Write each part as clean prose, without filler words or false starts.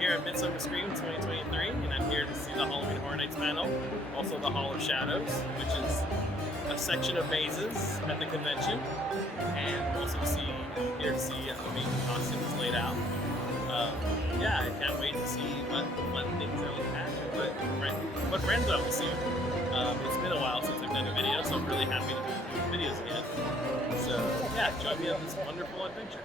here at Midsummer Scream 2023, and I'm here to see the Halloween Horror Nights panel, also the Hall of Shadows, which is a section of mazes at the convention, and also here to see the main costumes laid out. Yeah, I can't wait to see what fun things I will catch and what friends I will see. It's been a while since I've done a video, so I'm really happy to be doing videos again. So yeah, join me on this wonderful adventure.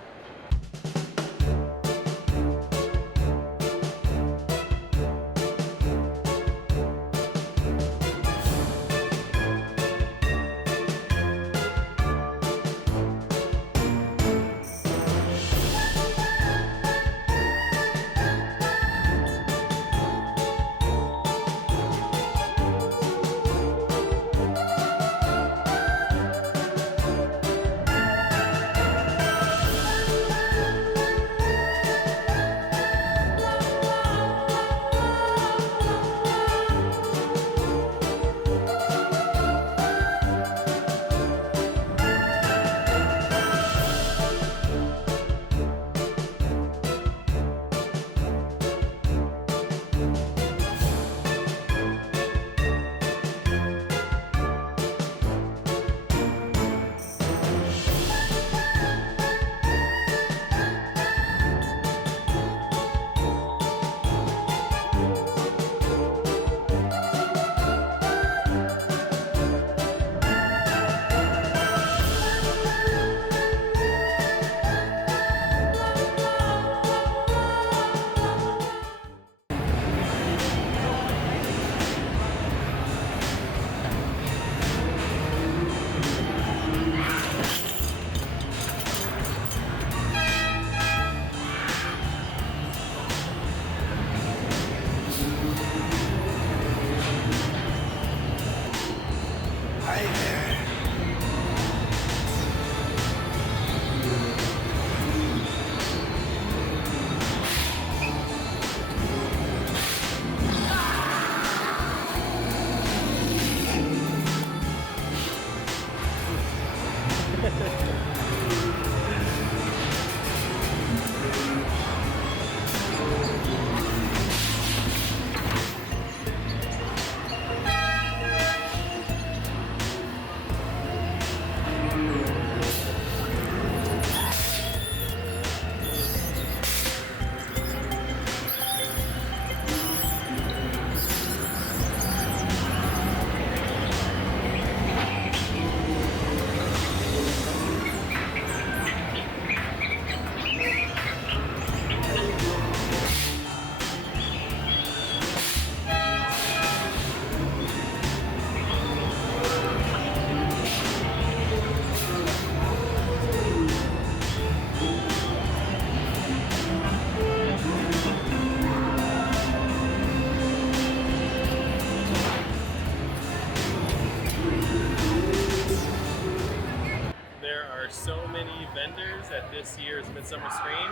So many vendors at this year's Midsummer Scream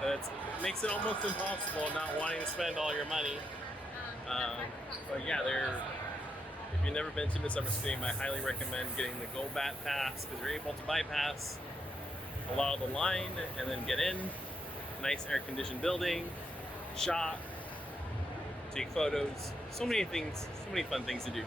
that it makes it almost impossible not wanting to spend all your money. But yeah, if you've never been to Midsummer Scream, I highly recommend getting the Go Bat Pass because you're able to bypass a lot of the line and then get in. Nice air-conditioned building, shop, take photos, so many things, so many fun things to do.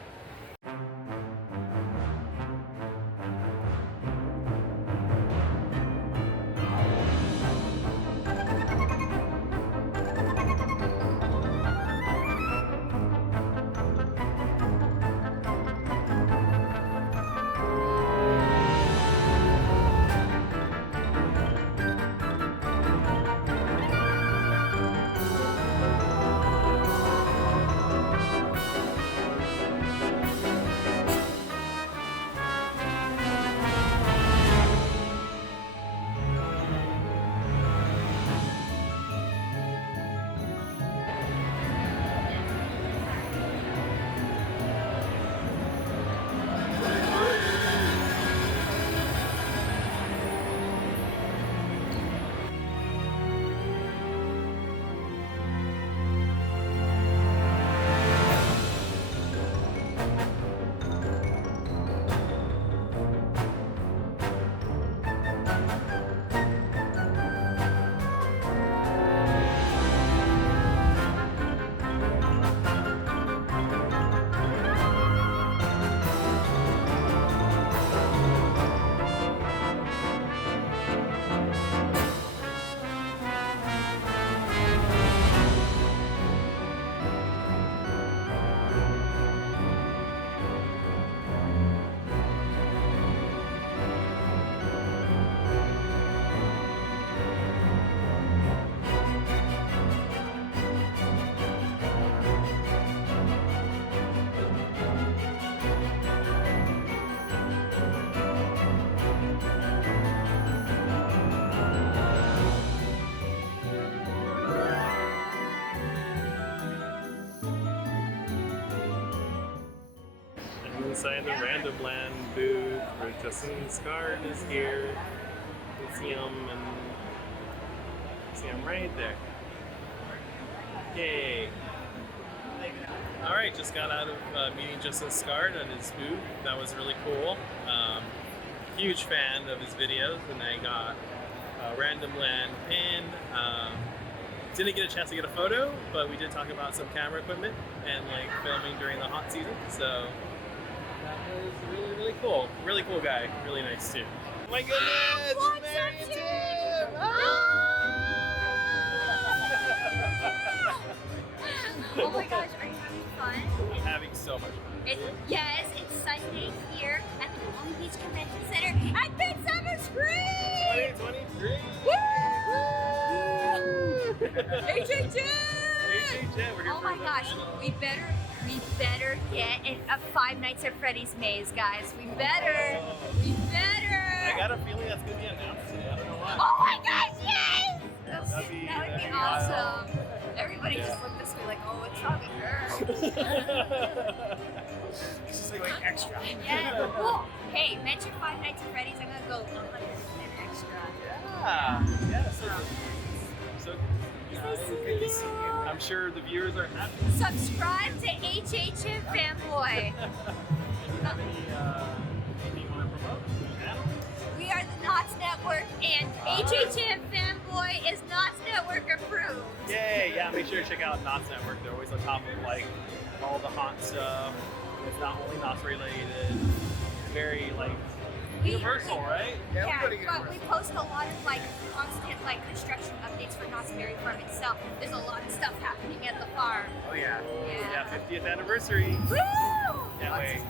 inside the Random Land booth where Justin Scard is here. You can see him right there. Yay! Alright, just got out of meeting Justin Scard at his booth. That was really cool. Huge fan of his videos, and I got a Random Land pin. Didn't get a chance to get a photo, but we did talk about some camera equipment and like filming during the hot season, so that was really, really cool. Really cool guy, really nice too. Oh my goodness! What's Mary up, Tim! Tim? Oh my gosh, are you having fun? Having so much fun. Yes, it's Sunday here at the Long Beach Convention Center at Midsummer Scream! 2023! Woo! HHN! We're here Oh for my the gosh, panel. we better get a 5 Nights at Freddy's maze, guys. We better. I got a feeling that's gonna be announced today. I don't know why. Oh my gosh, yes! That would be wild. awesome. Everybody just looked this way like, oh, what's wrong with her? This is like extra. Yeah. Well, hey, mention 5 Nights at Freddy's. I'm gonna go 100% extra. Yeah. So Nice to good to meet see you. you. I'm sure the viewers are happy. Subscribe to HHN Fanboy. Do you have anything you want to promote? Channel? We are the Knots Network, and HHN Fanboy is Knots Network approved. Yay! Yeah, make sure to check out Knots Network. They're always on top of like all the hot stuff. It's not only Knots related. It's very like universal, right? Yeah, but we post a lot of like constant like construction updates for Knott's Berry Farm itself. There's a lot of stuff happening at the farm. Oh yeah. Yeah, 50th anniversary. Woo! Can't wait.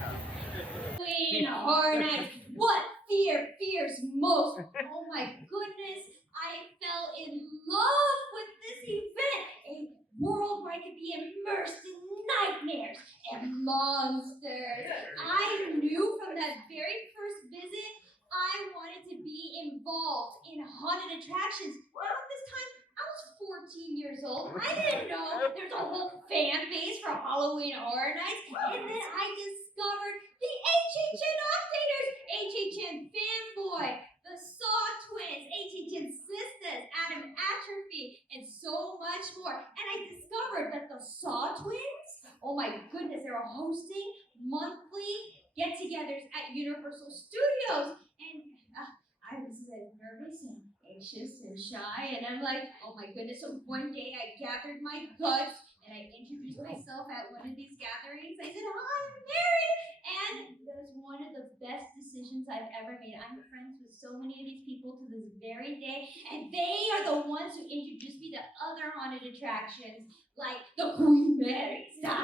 Queen Horror Nights. What fear fears most? Oh my goodness, I fell in love with this event. A world where I could be immersed in nightmares and monsters. I knew from that very first visit I wanted to be involved in haunted attractions. Around this time, I was 14 years old. I didn't know there's a whole fan base for Halloween Horror Nights. And then I discovered the HHN Updaters, HHN Fanboy, the Saw Twins, HHN Sisters, Adam Atrophy, and so much more. And I discovered that the Saw Twins, oh my goodness, they were hosting monthly get-togethers at Universal Studios. And I was nervous and anxious and shy, and I'm like, oh my goodness. So one day I gathered my guts and I introduced myself at one of these gatherings. I said, hi, I'm Mary. And that was one of the best decisions I've ever made. I'm friends with so many of these people to this very day, and they are the ones who introduced me to other haunted attractions like the Queen Mary's Dairy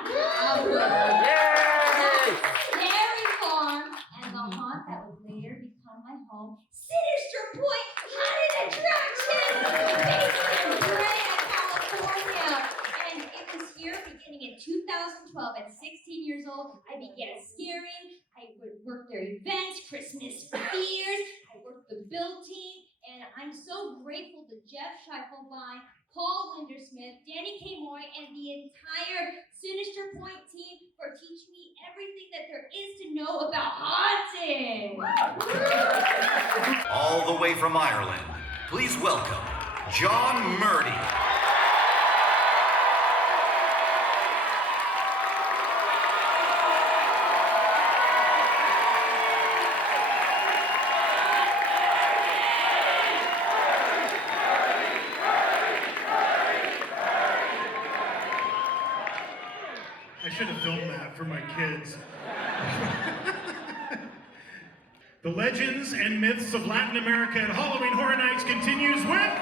Farm, and the haunt that would later become my home, Sinister Point Haunted Attraction, based in Brea, California. And it was here beginning in 2012. At 16 years old, I began scaring. I would work their events, Christmas fears. I worked the build team, and I'm so grateful to Jeff Scheiffelbein, Paul Lindersmith, Danny K. Moy, and the entire Sinister Point team for teaching me everything that there is to know about haunting. All the way from Ireland, please welcome John Murdy. I should have filmed that for my kids. The legends and myths of Latin America at Halloween Horror Nights continues with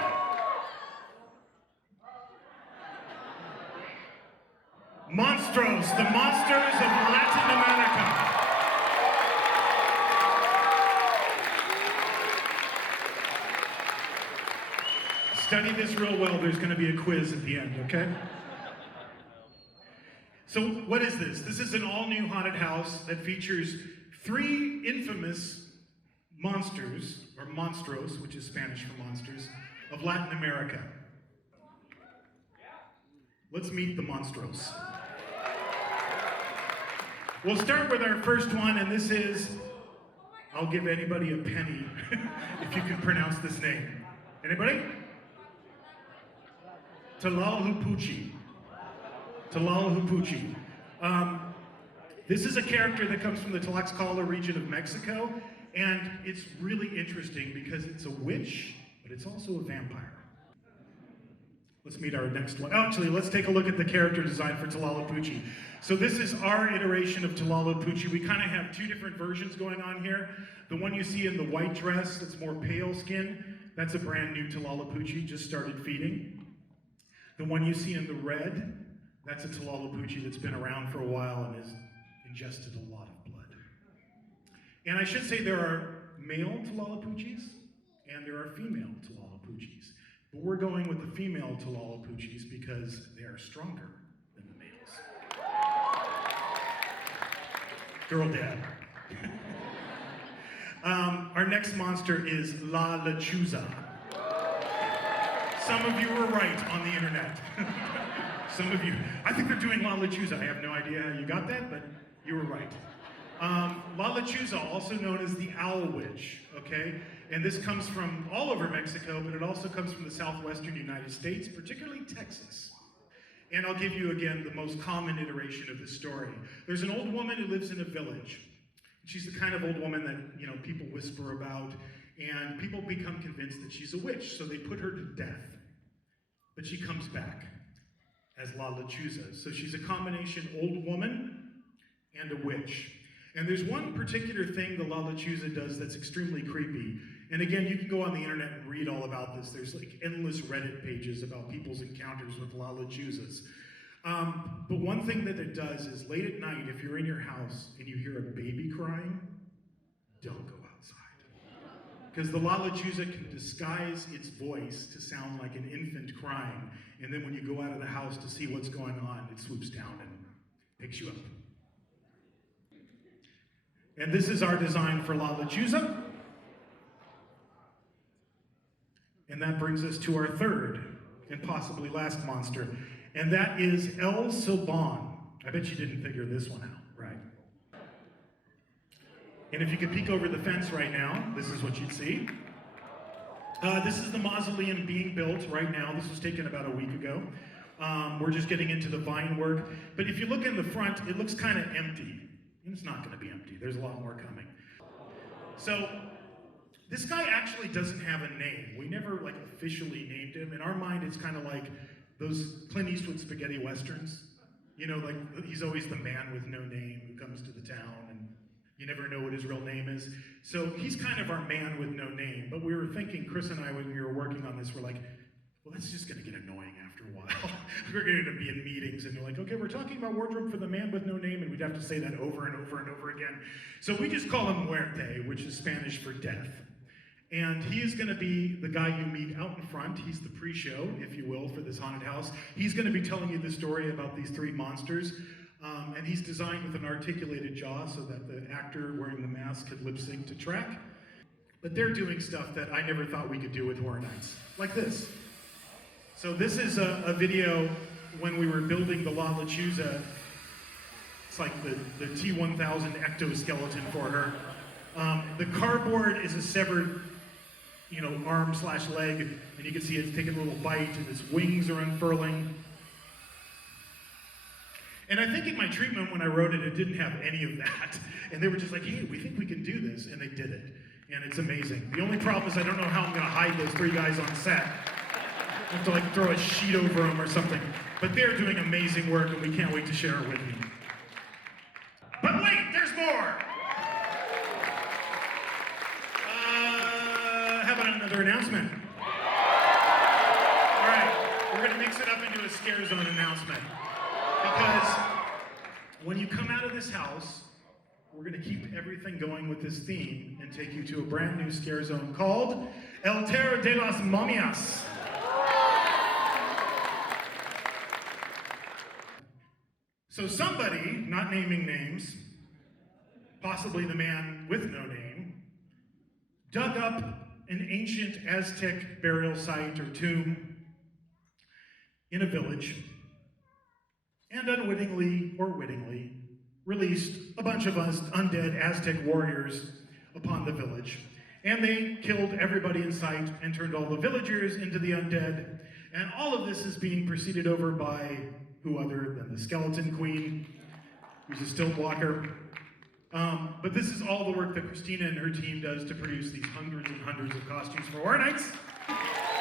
Monstros, the monsters of Latin America. Study this real well. There's going to be a quiz at the end, okay? So what is this? This is an all-new haunted house that features 3 infamous monsters, or monstros, which is Spanish for monsters, of Latin America. Let's meet the monstros. We'll start with our first one, and this is, I'll give anybody a penny if you can pronounce this name. Anybody? Tlahupuchi. Tlahupuchi. This is a character that comes from the Tlaxcala region of Mexico, and it's really interesting because it's a witch, but it's also a vampire. Let's meet our next one. Actually, let's take a look at the character design for Tlahupuchi. So this is our iteration of Tlahupuchi. We kind of have two different versions going on here. The one you see in the white dress that's more pale skin, that's a brand new Tlahupuchi, just started feeding. The one you see in the red, that's a Tlahupuchi that's been around for a while and has ingested a lot of blood. And I should say there are male Tlahupuchis and there are female Tlahupuchis. But we're going with the female Tlahupuchis because they are stronger than the males. Girl dad. Our next monster is La Lechuza. Some of you were right on the internet. Some of you, I think they're doing La Lechuza. I have no idea how you got that, but you were right. La Lechuza, also known as the Owl Witch, okay? And this comes from all over Mexico, but it also comes from the southwestern United States, particularly Texas. And I'll give you, again, the most common iteration of the story. There's an old woman who lives in a village. She's the kind of old woman that, you know, people whisper about, and people become convinced that she's a witch, so they put her to death. But she comes back as La Lechuza. So she's a combination old woman and a witch. And there's one particular thing the La Lechuza does that's extremely creepy. And again, you can go on the internet and read all about this. There's like endless Reddit pages about people's encounters with La Lechuzas. But one thing that it does is late at night, if you're in your house and you hear a baby crying, don't go outside. Because the La Lechuza can disguise its voice to sound like an infant crying. And then when you go out of the house to see what's going on, it swoops down and picks you up. And this is our design for La Lechuza. And that brings us to our third and possibly last monster. And that is El Silban. I bet you didn't figure this one out, right? And if you could peek over the fence right now, this is what you'd see. This is the mausoleum being built right now. This was taken about a week ago. We're just getting into the vine work. But if you look in the front, it looks kind of empty. And it's not going to be empty. There's a lot more coming. So this guy actually doesn't have a name. We never like officially named him. In our mind, it's kind of like those Clint Eastwood spaghetti westerns. You know, like he's always the man with no name who comes to the town and you never know what his real name is. So he's kind of our man with no name. But we were thinking, Chris and I, when we were working on this, we're like, well, that's just going to get annoying after a while. We're going to be in meetings and you're like, okay, we're talking about wardrobe for the man with no name, and we'd have to say that over and over and over again. So we just call him Muerte, which is Spanish for death. And he is going to be the guy you meet out in front. He's the pre-show, if you will, for this haunted house. He's going to be telling you the story about these three monsters. And he's designed with an articulated jaw so that the actor wearing the mask could lip sync to track. But they're doing stuff that I never thought we could do with Horror Nights, like this. So this is a video when we were building the La Lechuza. It's like the T-1000 ectoskeleton for her. The cardboard is a severed, you know, arm/leg, and you can see it's taking a little bite, and its wings are unfurling. And I think in my treatment when I wrote it, it didn't have any of that. And they were just like, hey, we think we can do this, and they did it. And it's amazing. The only problem is I don't know how I'm gonna hide those three guys on set. I have to like throw a sheet over them or something. But they're doing amazing work, and we can't wait to share it with you. But wait, there's more! How about another announcement? All right, we're gonna mix it up into a scare zone announcement. Because when you come out of this house, we're gonna keep everything going with this theme and take you to a brand new scare zone called El Terror de las Momias. So somebody, not naming names, possibly the man with no name, dug up an ancient Aztec burial site or tomb in a village, and unwittingly or wittingly released a bunch of undead Aztec warriors upon the village. And they killed everybody in sight and turned all the villagers into the undead. And all of this is being proceeded over by who other than the Skeleton Queen, who's a stilt walker. But this is all the work that Christina and her team does to produce these hundreds and hundreds of costumes for Horror Nights.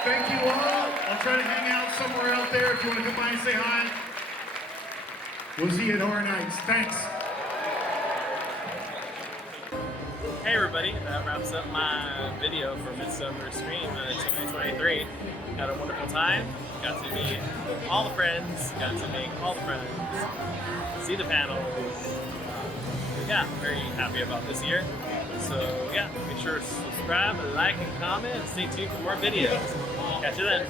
Thank you all. I'll try to hang out somewhere out there if you want to come by and say hi. We'll see you at Horror Nights. Thanks. Hey everybody, that wraps up my video for Midsummer Scream 2023. Had a wonderful time. Got to meet all the friends. Got to make all the friends. See the panels. Yeah, very happy about this year. So yeah, make sure to subscribe, like, and comment, and stay tuned for more videos. Catch you then.